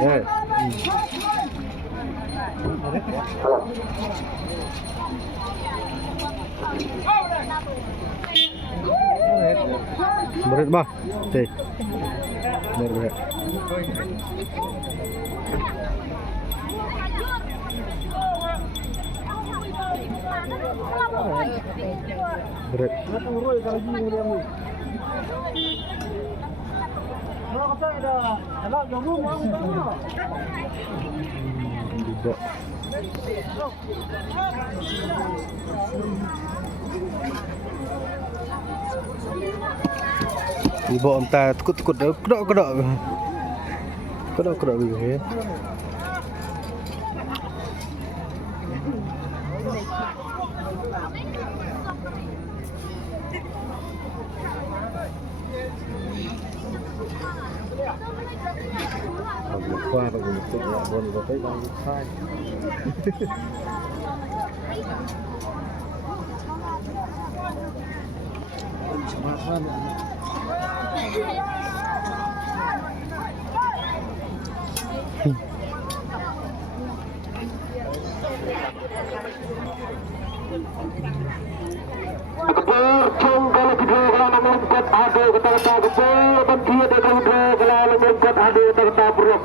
Eh. Berat bah. Teh. Berat. Berat. Tidak. Ibu entah tekut-tekut kedok gitu ya. Qua và mình tự lại buồn vào cái đang sai. Kepada kalau kita kalau membuat ada kata-kata kepada pendia dengan kita kalau membuat ada kata-kata buruk.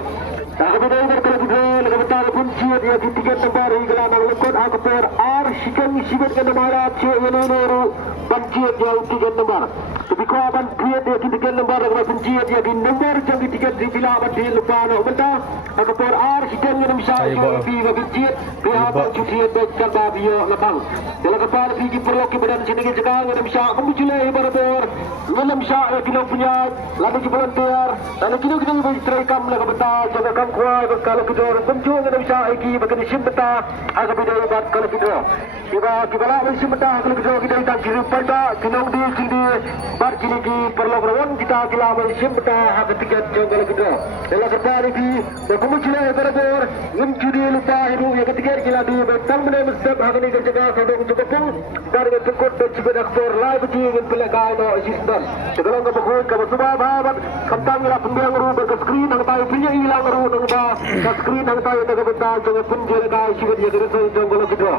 Kemudian kalau kita kunci dia di tiga tempat kalau membuat aku per arsikan sibuk dengan mana cewek ini banjir jauh tiga tempat. Tapi kalau banjir dia di tiga tempat kalau banjir dia di nomor jauh di tiga di bila banjir lupa nak benda. Aku per arsikan yang misalnya di banjir dia banjir dekat babio lapang. Dalam kapal pergi perlu kemudian sini sekarang ada bisa kemunculan berbor, dalam bisa kita punya lalu kita volunteer, lalu kita bercerai lagu betul, jaga kam kuat kalau kita orang kunjung ada bisa lagi bagi sim betul, agak beda buat kalau kita lah sim betul kalau kita datang kiri pada kinong di sini bar kini di perlu kawan kita sim betul agak tiga jam kalau kita dalam kapal ini kemunculan berbor, mencuri lupa hidup yang ketiga kita di betul benar mesti agak ni kerja sedang cukup dari tekut dan juga aktor live dengan pelakai no sistem. Sekarang kita berkuat kita semua bahabat kentang ialah pendiang ru berkeskrin yang tahu punya hilang ru dengan skrin yang tahu dengan betul dengan penjara kai sibuk yang terus janggal kita.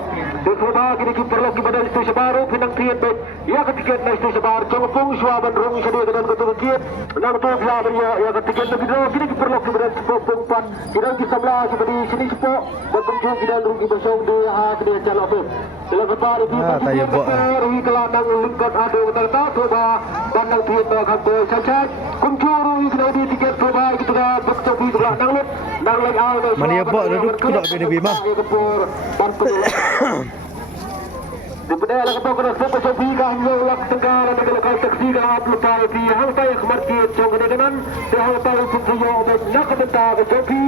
Semua kita perlu kita itu sebaru pinang kriat ya ketiga itu sebar jangan pun suaban rong sedih dengan ketua kiat nang tu belajar ya ketiga kita perlu kita sepuluh kita kita belah seperti sini sepuluh dan kunjung kita rugi bersong di hati jalan apa. Dalam kapal ini tayo po. Ruhi kelandang lingkot ada utara coba pandang tiada kabel cacat kuncuru sudah di tiket coba kita dah bercobi kelandang lu nang lagi awal Mania po duduk kedok beda bima. Di pedal kapal kena sampai cobi kah ulak tenggara negara kau saksi kah lupa di hal tay kemarkit jong dengan di hal tay punyo obat nak benta cobi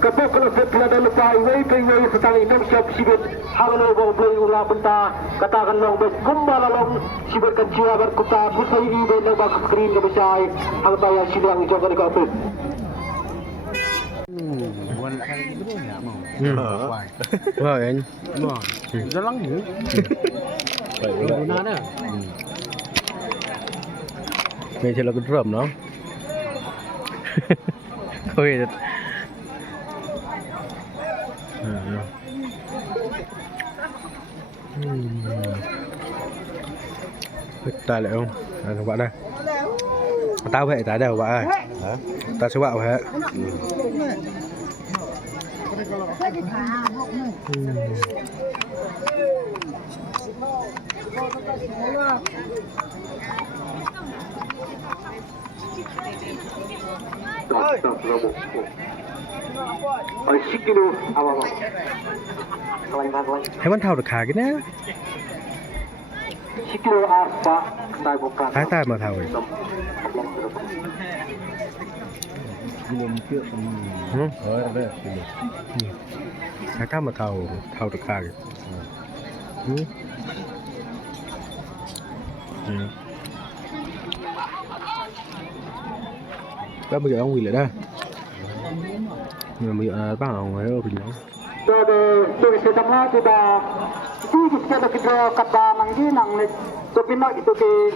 kapal kena sampai ada lupa iway setang enam siap sibut hal lo boleh ulah benta katakan long bes kumbala long sibut kecil berkuta pusai ini dengan bak screen ke besar hal tay sidang jong dengan kapal. Bukan kayak gitu ya mau. Wah kan. Wah, jalan ni. Guna dah. Mày chơi là cái drum nó. Thôi được. Ta lại không? Các bạn đây. Tao hệ tái đều bạn ơi. Ta số bạo hệ. Thấy bắn thầu được khá cái nè. Thái tai mà thầu rồi. Thái tai mà thầu được khá cái. Các bây giờ ông quỳ lại đây. Nhưng mà bây giờ bác ông ấy ở bình nó. Dari sedanglah kita kita kita kata nanggi nang tu pindah itu ke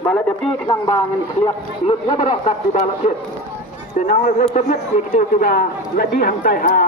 balai depi nang bangun lihat lihatnya berokat di balai set Senang lebih cepat kita tiba lagi hantai ha.